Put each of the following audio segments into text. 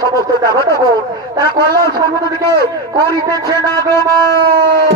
সমস্ত দেবতা তারা কল্যাণ সম্মত দিকে করিতেছে না গমন।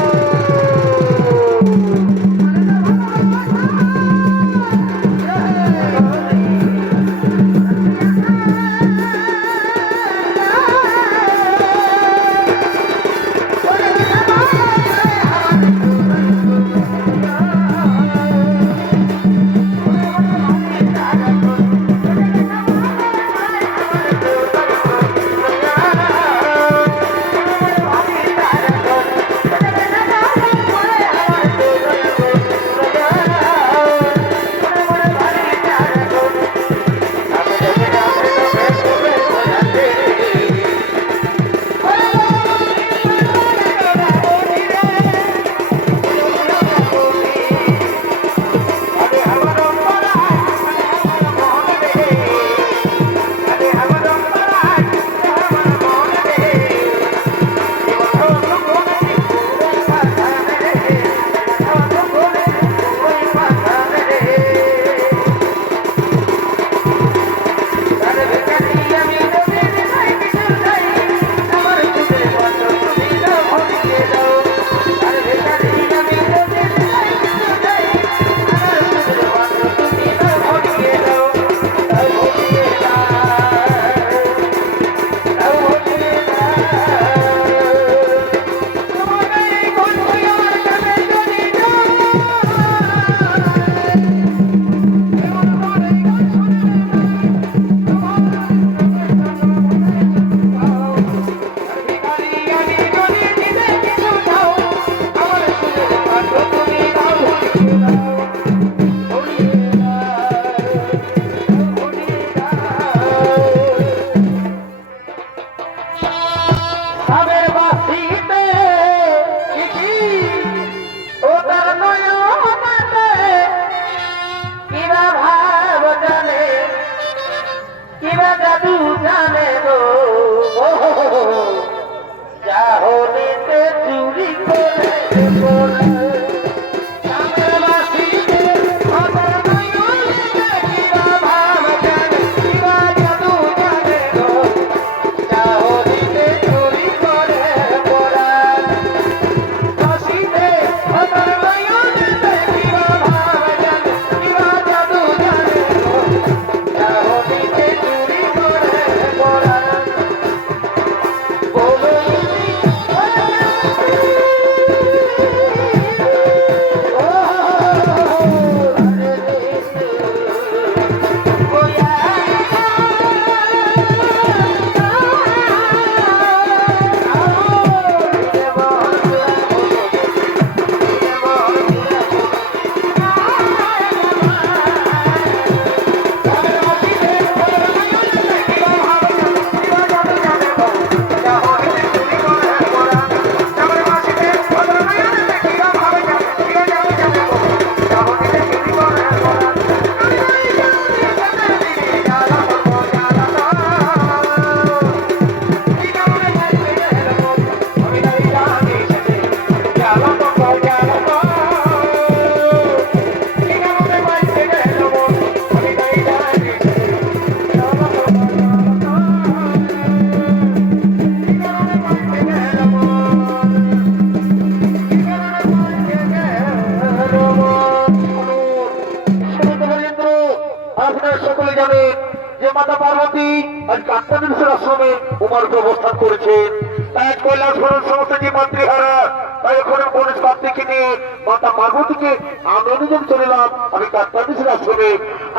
কাত্তানীর আশ্রমে উমারত অবস্থান করেছেন। তাই কৈলাসপুরের সমস্ত যে মাতৃহারা তাই এখন গণেশ কার্তিককে নিয়ে মাতা পার্বতীকে আমি অনুযায়ী চলিলাম আমি কাত্তানীর আশ্রমে।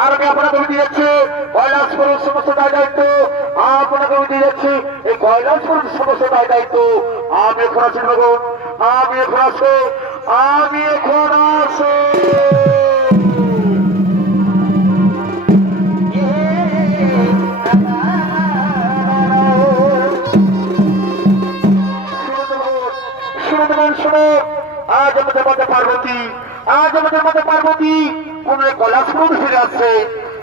আর আমি আপনাকে দিয়ে যাচ্ছি কৈলাসপুরের সমস্ত দায় দায়িত্ব আপনাকে আমি দিয়ে যাচ্ছি। এই কৈলাসপুরের সমস্ত দায় দায়িত্ব আমি এখন আছি ভগবান, আমি এখন আসি, আমি এখন আসি। আজ আমাদের মধ্যে পার্বতী, আজ আমাদের মধ্যে পার্বতী কোন কৈলাসপুর ফিরে আসছে।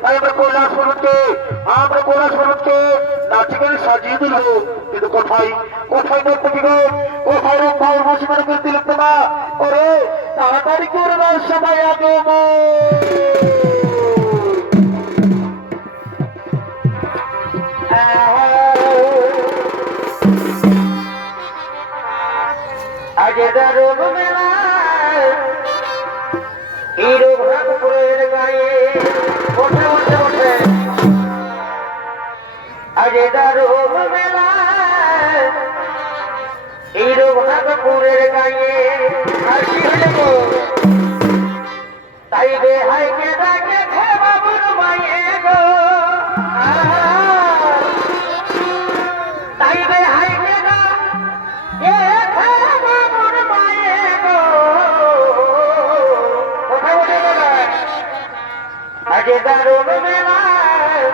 তাই আমরা কৈলাসপুরকে নাচে গানে সাজিয়ে দিল। কিন্তু কোথায় কোথায় নর্তকীগণ, কোথায় রম্ভা উর্বশী মানে করে দিল না করে তাড়াতাড়ি করে না সবাই আগমন। আগে দারুণ মেলায় এই রঘুনাথপুরের গায়ে ওঠে ওঠে ওঠে। আগে দারুণ মেলায় এই রঘুনাথপুরের গায়ে আর কি হলে গো তাই রে হাইকে ডাকেছে বাবুর মায়ে গো, তাই রে হাইকে আগে দারুণ মেলায়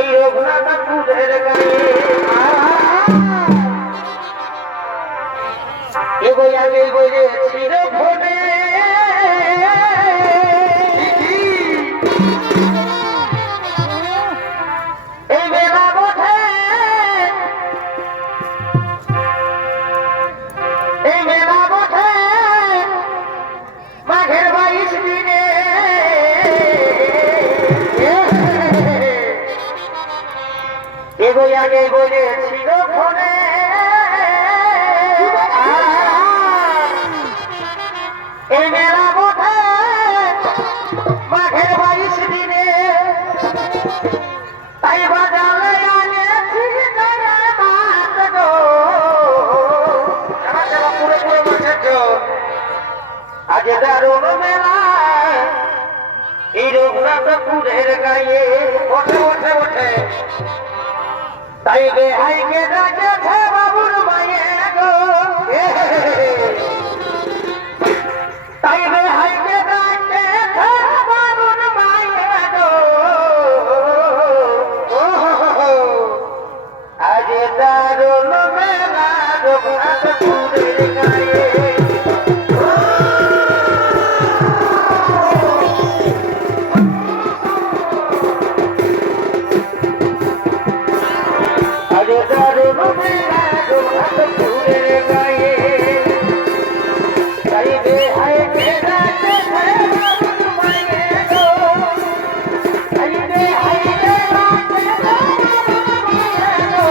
এই রঘুনাথপুরের গায়ে এগোয় আগে বলেছিল ফোনে এই মেলা বোধে, এই মেলা বোধে মাঘের 22 দিনে এগোয় আগে বলেছিল ফোনে এই মেলা বোধে মাঘের 22 দিনে তাই বাজালে আনেছি মাছ গো পুরো পুরো মাছের ঝোল। আজ দারুণ মেলা এই রঘুনাথপুরের গায়ে ওঠে ওঠে ওঠে। তাই রে হাইকে ডাকেছে বাবুর মায়ে গো, তাই রে হাইকে ডাকেছে বাবুর মায়ে গো। আজ দারুণ মেলা রঘুনাথপুরের গায়ে দারুণ মেলা রঘুনাথপুরের গায়ে তাই রে হাইকে ডাকেছে বাবুর মায়ে গো, তাই রে হাইকে ডাকেছে বাবুর মায়ে গো।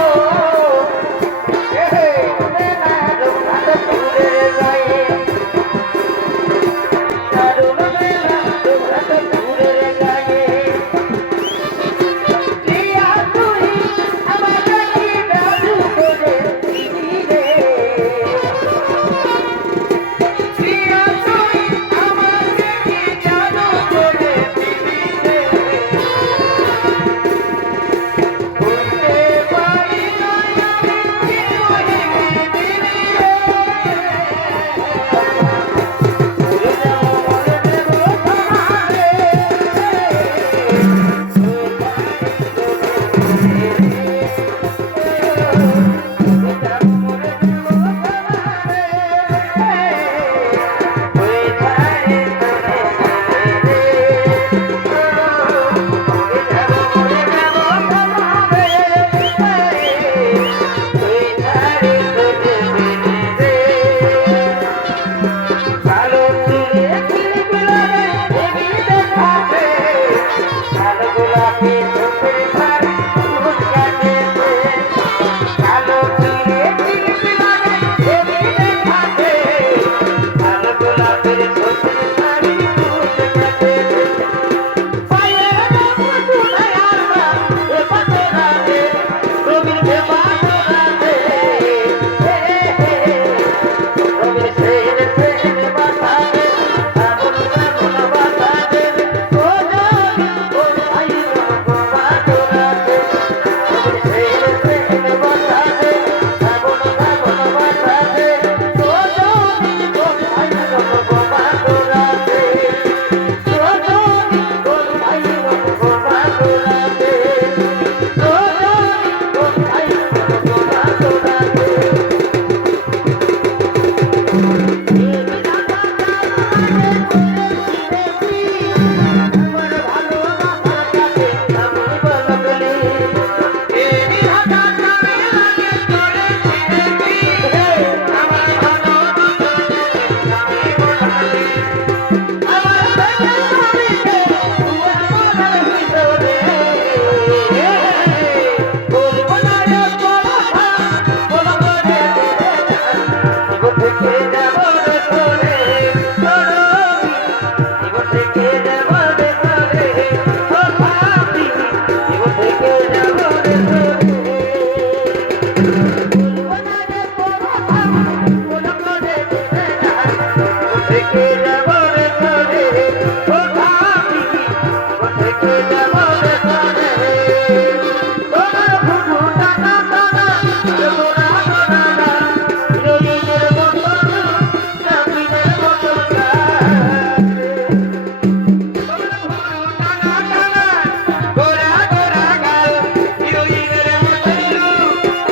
গোরা গোরা গাল হিরোইনের মতো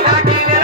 নাচিলে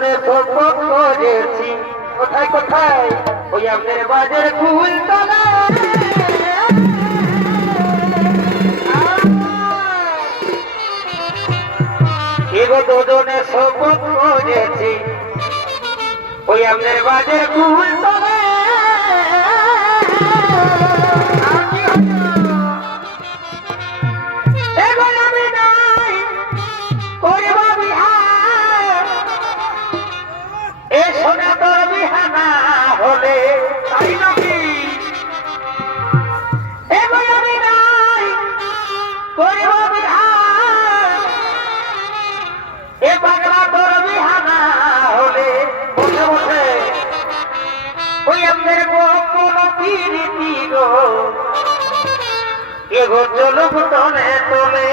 দুজনে সম্পদ করেছি কোথায় কোথায় ওই আমাদের বাজার ফুল তলা দুজনে সম্পদ করেছি ওই আমাদের বাজার ফুল তলা এখন আমি নাই করব বিহার এ সোনা তোর বিহানা হলে তাই নাকি এখন আমি নাই করব বিহার এ বাংলা তোর বিহানা হলে বসে বসে ওই আমাদের গোপন পিরিতি গো এগো চলুক তলে তলে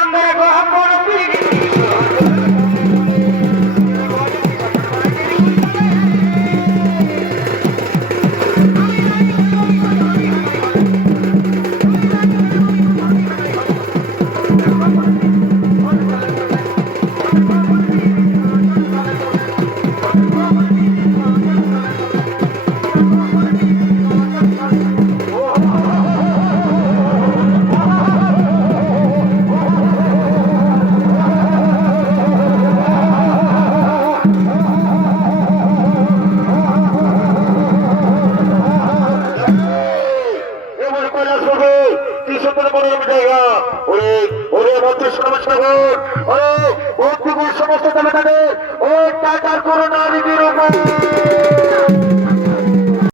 আমরা গোপন পিরিতি সমস্ত তাহলে ও টাকার করোনা রীতির উপর